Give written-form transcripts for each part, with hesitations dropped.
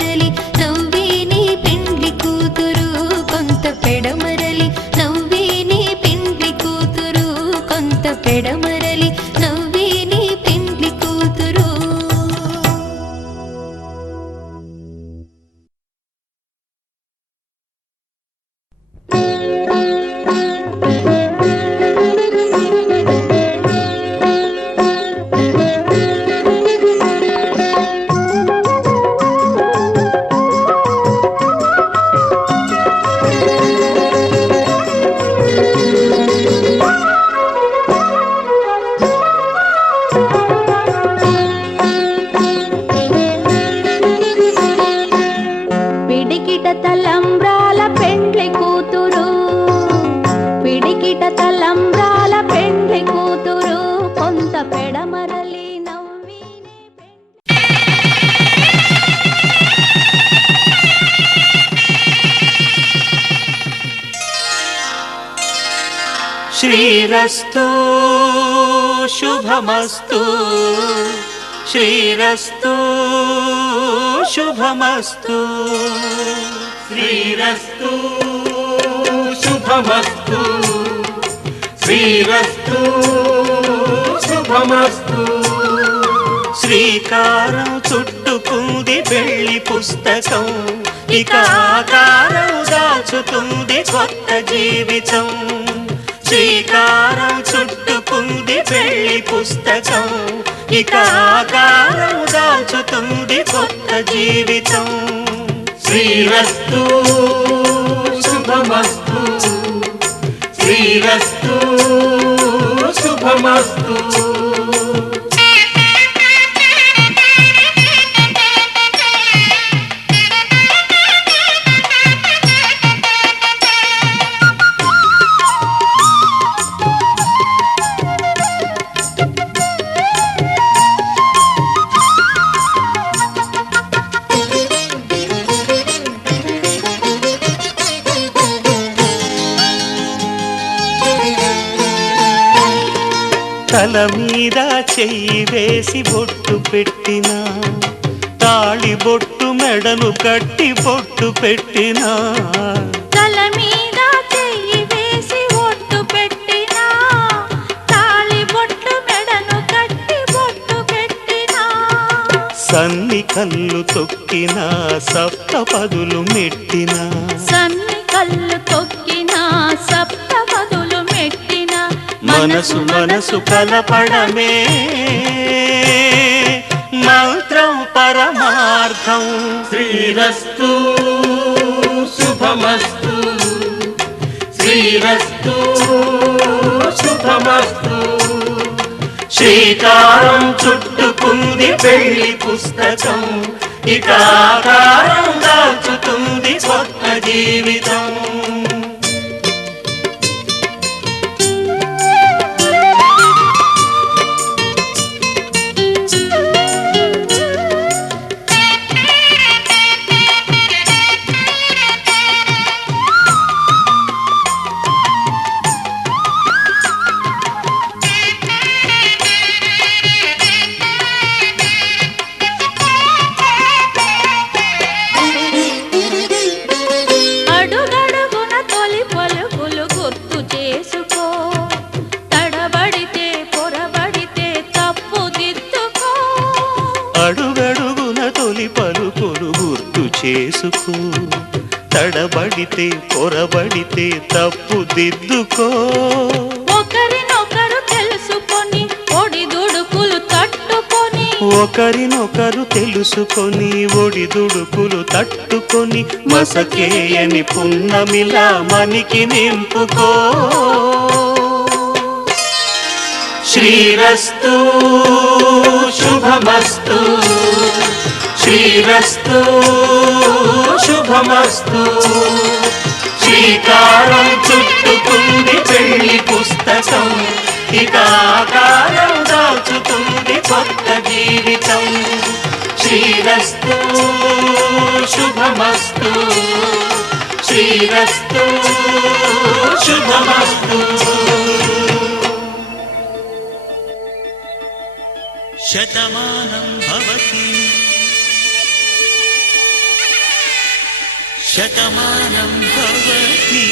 పెడమరలి నవ్వే నీ పెండ్లి కూతురు కొంత పెడమరలి నవ్వే నీ పెండ్లి కూతురు కొంత పెడమరలి నవ్వే నీ పెండ్లి కూతురు. పిడికిట తలంబ్రాల పెండ్లి కూతురు పిడికిట తలంబ్రాల పెండ్లి కూతురు కొంత పెడమరలి నవ్వి శ్రీరస్తు శుభమస్తు శ్రీరస్తు శుభమస్తు శ్రీరస్తు శుభమస్తు శ్రీరస్తు శుభమస్తు. శ్రీకారం చుట్టుకుంది పెళ్లి పుస్తకం ఇక ఆకారం దాచుతుంది కొత్త జీవితం. శ్రీకారం చుట్టుకుంది పెళ్లి పుస్తకం ఇక ఆకారం దాచుతుంది కొత్త జీవితం. శ్రీరస్తు శుభమస్తు శ్రీరస్తు శుభమస్తు. తల మీద చెయ్యి వేసి బొట్టు పెట్టినా తాళి బొట్టు మెడను కట్టి బొట్టు పెట్టినా తల మీద చెయ్యి వేసి బొట్టు పెట్టినా తాళి బొట్టు మెడను కట్టి బొట్టు పెట్టినా సన్ని కళ్ళు తొక్కినా సప్త పదులు మెట్టినా సన్ని కళ్ళు తొక్కినా సప్త పదులు మెట్టినా మనసు మనసు కలపడమే మంత్రం పరమార్థం. శ్రీరస్తు శుభమస్తు శ్రీరస్తు శుభమస్తు. శ్రీకారం చుట్టుకుంది పెళ్లి పుస్తకం ఇక ఆకారం దాచుతుంది కొత్త జీవితం. అడుగడుగున తొలి పలుకులు గుర్తు చేసుకో తడబడితే పొరబడితే తప్పు దిద్దుకో. ఒకరినొకరు తెలుసుకొని ఒడిదుడుకులు తట్టుకొని ఒకరినొకరు తెలుసుకొని ఒడిదుడుకులు తట్టుకొని మసకేయని పున్నమిలా మనికి నింపుకో. శ్రీరస్తు శుభమస్తు శ్రీరస్తు శుభమస్తు. శ్రీకారం చుట్టుకుంది పెళ్లి పుస్తకం ఇక ఆకారం దాచుతుంది కొత్త జీవితం. శ్రీరస్తు శుభమస్తు శ్రీరస్తు శుభమస్తు. శతమానం భవతి శతమానం భవతి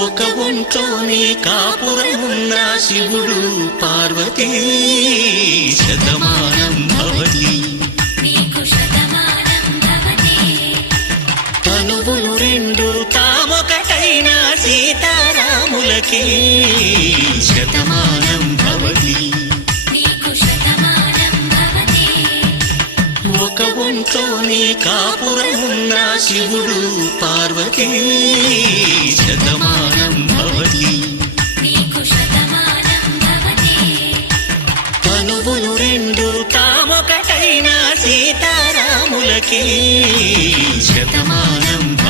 ఒక ఒంట్లోనే కాపురమున్న శివుడు పార్వతీ శతమానం భవతి తనువులు రెండు తామొకటైన సీతారాములకి శతమానం భవతి ఒక ఒంట్లోనే కాపురమున్న శివుడు పార్వతీ శతమానం భవతి తనువులు రెండు తామొకటైన సీతారాములకి శతమానం భవతి